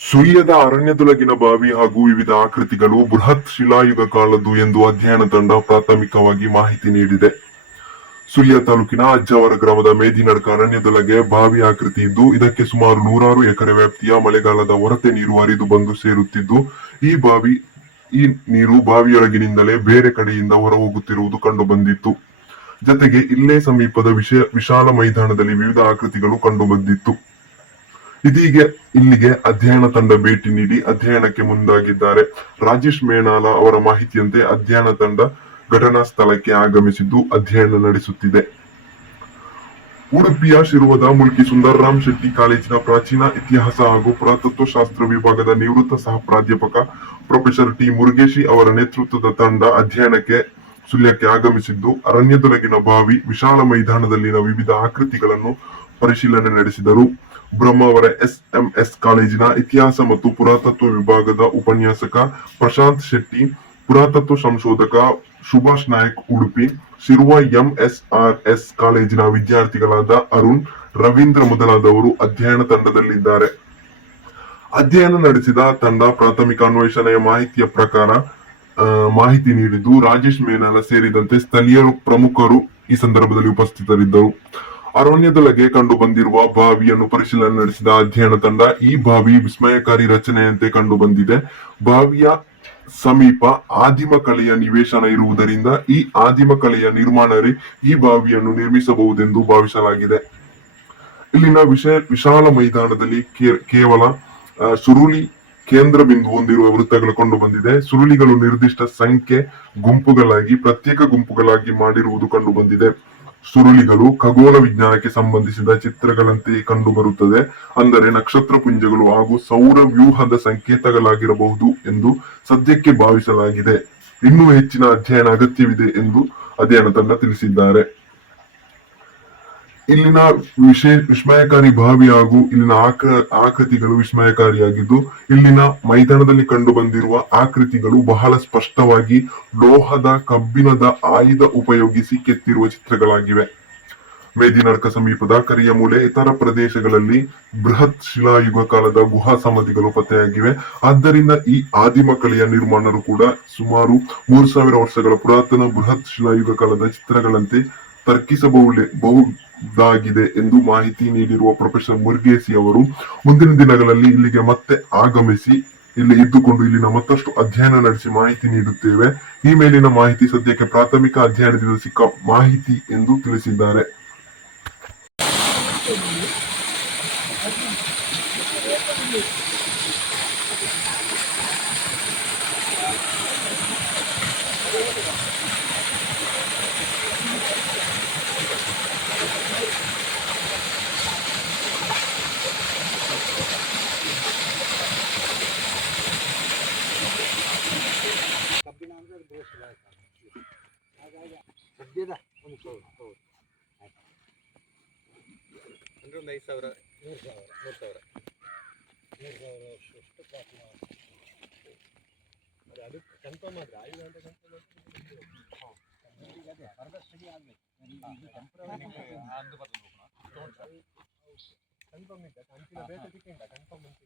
ಸುಳ್ಯದ ಅರಣ್ಯದೊಳಗಿನ ಬಾವಿ ಹಾಗೂ ವಿವಿಧ ಆಕೃತಿಗಳು ಬೃಹತ್ ಶಿಲಾಯುಗ ಕಾಲದ್ದು ಎಂದು ಅಧ್ಯಯನ ತಂಡ ಪ್ರಾಥಮಿಕವಾಗಿ ಮಾಹಿತಿ ನೀಡಿದೆ. ಸುಳ್ಯ ತಾಲೂಕಿನ ಅಜ್ಜಾವರ ಗ್ರಾಮದ ಮೇದಿನಡ್ಕ ಅರಣ್ಯದೊಳಗೆ ಬಾವಿ ಆಕೃತಿ ಇದ್ದು, ಇದಕ್ಕೆ ಸುಮಾರು ನೂರಾರು ಎಕರೆ ವ್ಯಾಪ್ತಿಯ ಮಳೆಗಾಲದ ಹೊರತೆ ನೀರು ಹರಿದು ಬಂದು ಸೇರುತ್ತಿದ್ದು, ಈ ಬಾವಿ, ಈ ನೀರು ಬಾವಿಯೊಳಗಿನಿಂದಲೇ ಬೇರೆ ಕಡೆಯಿಂದ ಹೊರ ಹೋಗುತ್ತಿರುವುದು ಕಂಡು ಬಂದಿತ್ತು ಜತೆಗೆ ಇಲ್ಲೇ ಸಮೀಪದ ವಿಶಾಲ ಮೈದಾನದಲ್ಲಿ ವಿವಿಧ ಆಕೃತಿಗಳು ಕಂಡು ಬಂದಿತ್ತು ಇದೀಗ ಇಲ್ಲಿಗೆ ಅಧ್ಯಯನ ತಂಡ ಭೇಟಿ ನೀಡಿ ಅಧ್ಯಯನಕ್ಕೆ ಮುಂದಾಗಿದ್ದಾರೆ. ರಾಜೇಶ್ ಮೇಣಾಲ ಅವರ ಮಾಹಿತಿಯಂತೆ ಅಧ್ಯಯನ ತಂಡ ಘಟನಾ ಸ್ಥಳಕ್ಕೆ ಆಗಮಿಸಿದ್ದು ಅಧ್ಯಯನ ನಡೆಸುತ್ತಿದೆ. ಉಡುಪಿಯ ಶಿರುವದ ಮುಲ್ಕಿ ಸುಂದರ್ರಾಮ್ ಶೆಟ್ಟಿ ಕಾಲೇಜಿನ ಪ್ರಾಚೀನ ಇತಿಹಾಸ ಹಾಗೂ ಪುರಾತತ್ವ ಶಾಸ್ತ್ರ ವಿಭಾಗದ ನಿವೃತ್ತ ಸಹ ಪ್ರಾಧ್ಯಾಪಕ ಪ್ರೊಫೆಸರ್ ಟಿ ಮುರುಗೇಶಿ ಅವರ ನೇತೃತ್ವದ ತಂಡ ಅಧ್ಯಯನಕ್ಕೆ ಸುಳ್ಯಕ್ಕೆ ಆಗಮಿಸಿದ್ದು, ಅರಣ್ಯದೊಳಗಿನ ಬಾವಿ, ವಿಶಾಲ ಮೈದಾನದಲ್ಲಿನ ವಿವಿಧ ಆಕೃತಿಗಳನ್ನು ಪರಿಶೀಲನೆ ನಡೆಸಿದರು. ಬ್ರಹ್ಮಾವರ ಎಸ್ಎಂಎಸ್ ಕಾಲೇಜಿನ ಇತಿಹಾಸ ಮತ್ತು ಪುರಾತತ್ವ ವಿಭಾಗದ ಉಪನ್ಯಾಸಕ ಪ್ರಶಾಂತ್ ಶೆಟ್ಟಿ, ಪುರಾತತ್ವ ಸಂಶೋಧಕ ಸುಭಾಷ್ ನಾಯಕ್ ಉಡುಪಿ, ಶಿರುವ ಎಂಎಸ್ಆರ್ಎಸ್ ಕಾಲೇಜಿನ ವಿದ್ಯಾರ್ಥಿಗಳಾದ ಅರುಣ್, ರವೀಂದ್ರ ಮೊದಲಾದವರು ಅಧ್ಯಯನ ತಂಡದಲ್ಲಿದ್ದಾರೆ. ಅಧ್ಯಯನ ನಡೆಸಿದ ತಂಡ ಪ್ರಾಥಮಿಕ ಅನ್ವೇಷಣೆಯ ಮಾಹಿತಿಯ ಪ್ರಕಾರ ಮಾಹಿತಿ ನೀಡಿದ್ದು ರಾಜೇಶ್ ಮೇನಾಲ ಸೇರಿದಂತೆ ಸ್ಥಳೀಯರು ಪ್ರಮುಖರು ಈ ಸಂದರ್ಭದಲ್ಲಿ ಉಪಸ್ಥಿತರಿದ್ದರು. ಅರಣ್ಯದೊಳಗೆ ಕಂಡು ಬಂದಿರುವ ಬಾವಿಯನ್ನು ಪರಿಶೀಲನೆ ನಡೆಸಿದ ಅಧ್ಯಯನ ತಂಡ ಈ ಬಾವಿ ವಿಸ್ಮಯಕಾರಿ ರಚನೆಯಂತೆ ಕಂಡು ಬಂದಿದೆ. ಬಾವಿಯ ಸಮೀಪ ಆದಿಮ ಕಲೆಯ ನಿವೇಶನ ಇರುವುದರಿಂದ ಈ ಆದಿಮ ಕಲೆಯ ನಿರ್ಮಾಣರೇ ಈ ಬಾವಿಯನ್ನು ನಿರ್ಮಿಸಬಹುದೆಂದು ಭಾವಿಸಲಾಗಿದೆ. ಇಲ್ಲಿನ ವಿಷಯ ವಿಶಾಲ ಮೈದಾನದಲ್ಲಿ ಕೇವಲ ಸುರುಳಿ ಕೇಂದ್ರ ಬಿಂದು ಹೊಂದಿರುವ ವೃತ್ತಗಳು ಕಂಡು ಬಂದಿದೆ. ಸುರುಳಿಗಳು ನಿರ್ದಿಷ್ಟ ಸಂಖ್ಯೆ ಗುಂಪುಗಳಾಗಿ, ಪ್ರತ್ಯೇಕ ಗುಂಪುಗಳಾಗಿ ಮಾಡಿರುವುದು ಕಂಡು ಬಂದಿದೆ. ಸುರುಳಿಗಳು ಖಗೋಳ ವಿಜ್ಞಾನಕ್ಕೆ ಸಂಬಂಧಿಸಿದ ಚಿತ್ರಗಳಂತೆ ಕಂಡುಬರುತ್ತದೆ. ಅಂದರೆ ನಕ್ಷತ್ರ ಪುಂಜಗಳು ಹಾಗೂ ಸೌರ ವ್ಯೂಹದ ಸಂಕೇತಗಳಾಗಿರಬಹುದು ಎಂದು ಸದ್ಯಕ್ಕೆ ಭಾವಿಸಲಾಗಿದೆ. ಇನ್ನೂ ಹೆಚ್ಚಿನ ಅಧ್ಯಯನ ಅಗತ್ಯವಿದೆ ಎಂದು ಅಧ್ಯಯನ ತಂಡ ತಿಳಿಸಿದ್ದಾರೆ. ಇಲ್ಲಿನ ವಿಶೇ, ವಿಸ್ಮಯಕಾರಿ ಭಾವಿ ಹಾಗೂ ಇಲ್ಲಿನ ಆಕ, ಆಕೃತಿಗಳು ವಿಸ್ಮಯಕಾರಿಯಾಗಿದ್ದು, ಇಲ್ಲಿನ ಮೈದಾನದಲ್ಲಿ ಕಂಡು ಬಂದಿರುವ ಆಕೃತಿಗಳು ಬಹಳ ಸ್ಪಷ್ಟವಾಗಿ ಲೋಹದ ಕಬ್ಬಿಣದ ಆಯುಧ ಉಪಯೋಗಿಸಿ ಕೆತ್ತಿರುವ ಚಿತ್ರಗಳಾಗಿವೆ. ಮೇದಿನಡ್ಕ ಸಮೀಪದ ಕರಿಯಮೂಲೆ ಇತರ ಪ್ರದೇಶಗಳಲ್ಲಿ ಬೃಹತ್ ಶಿಲಾಯುಗ ಕಾಲದ ಗುಹಾ ಸಮಾಧಿಗಳು ಪತ್ತೆಯಾಗಿವೆ. ಆದ್ದರಿಂದ ಈ ಆದಿಮ ಕಲೆಯ ನಿರ್ಮಾಣರು ಕೂಡ ಸುಮಾರು ಮೂರು ಸಾವಿರ ವರ್ಷಗಳ ಪುರಾತನ ಬೃಹತ್ ಶಿಲಾಯುಗ ಕಾಲದ ಚಿತ್ರಗಳಂತೆ ತರ್ಕಿಸಬಹುದೇ ಬಹುದಾಗಿದೆ ಎಂದು ಮಾಹಿತಿ ನೀಡಿರುವ ಪ್ರೊಫೆಸರ್ ಮುರ್ಗೇಸಿ ಅವರು, ಮುಂದಿನ ದಿನಗಳಲ್ಲಿ ಇಲ್ಲಿಗೆ ಮತ್ತೆ ಆಗಮಿಸಿ ಇಲ್ಲಿ ಇದ್ದುಕೊಂಡು ಇಲ್ಲಿನ ಮತ್ತಷ್ಟು ಅಧ್ಯಯನ ನಡೆಸಿ ಮಾಹಿತಿ ನೀಡುತ್ತೇವೆ. ಈ ಮೇಲಿನ ಮಾಹಿತಿ ಸದ್ಯಕ್ಕೆ ಪ್ರಾಥಮಿಕ ಅಧ್ಯಯನದಿಂದ ಸಿಕ್ಕ ಮಾಹಿತಿ ಎಂದು ತಿಳಿಸಿದ್ದಾರೆ. ಸದ್ಯದ ಒಂದು ಸಾವಿರ ಹೌದು ಅಂದ್ರೆ ಒಂದು ಐದು ಸಾವಿರ ಮೂರು ಸಾವಿರ ಮೂರು ಸಾವಿರ. ಮೂರು ಸಾವಿರ ವರ್ಷಷ್ಟು ಪ್ರಾಚೀನ ಅದು ಅದು ಕನ್ಫರ್ಮ್ ಆದರೆ ಐದು ಅಂತ ಕನ್ಫರ್ಮ್ ಈಗ ಅದೇ ಅರ್ಧ ಸ್ಟಡಿ ಆಗಬೇಕು ಇದು ಕನ್ಫರ್ಮ್ ಇದ್ದ ಅಂಚಿನ ಬೇರೆ ಸಿಕ್ಕಿಂದ ಕನ್ಫರ್ಮ್ ಅಂತ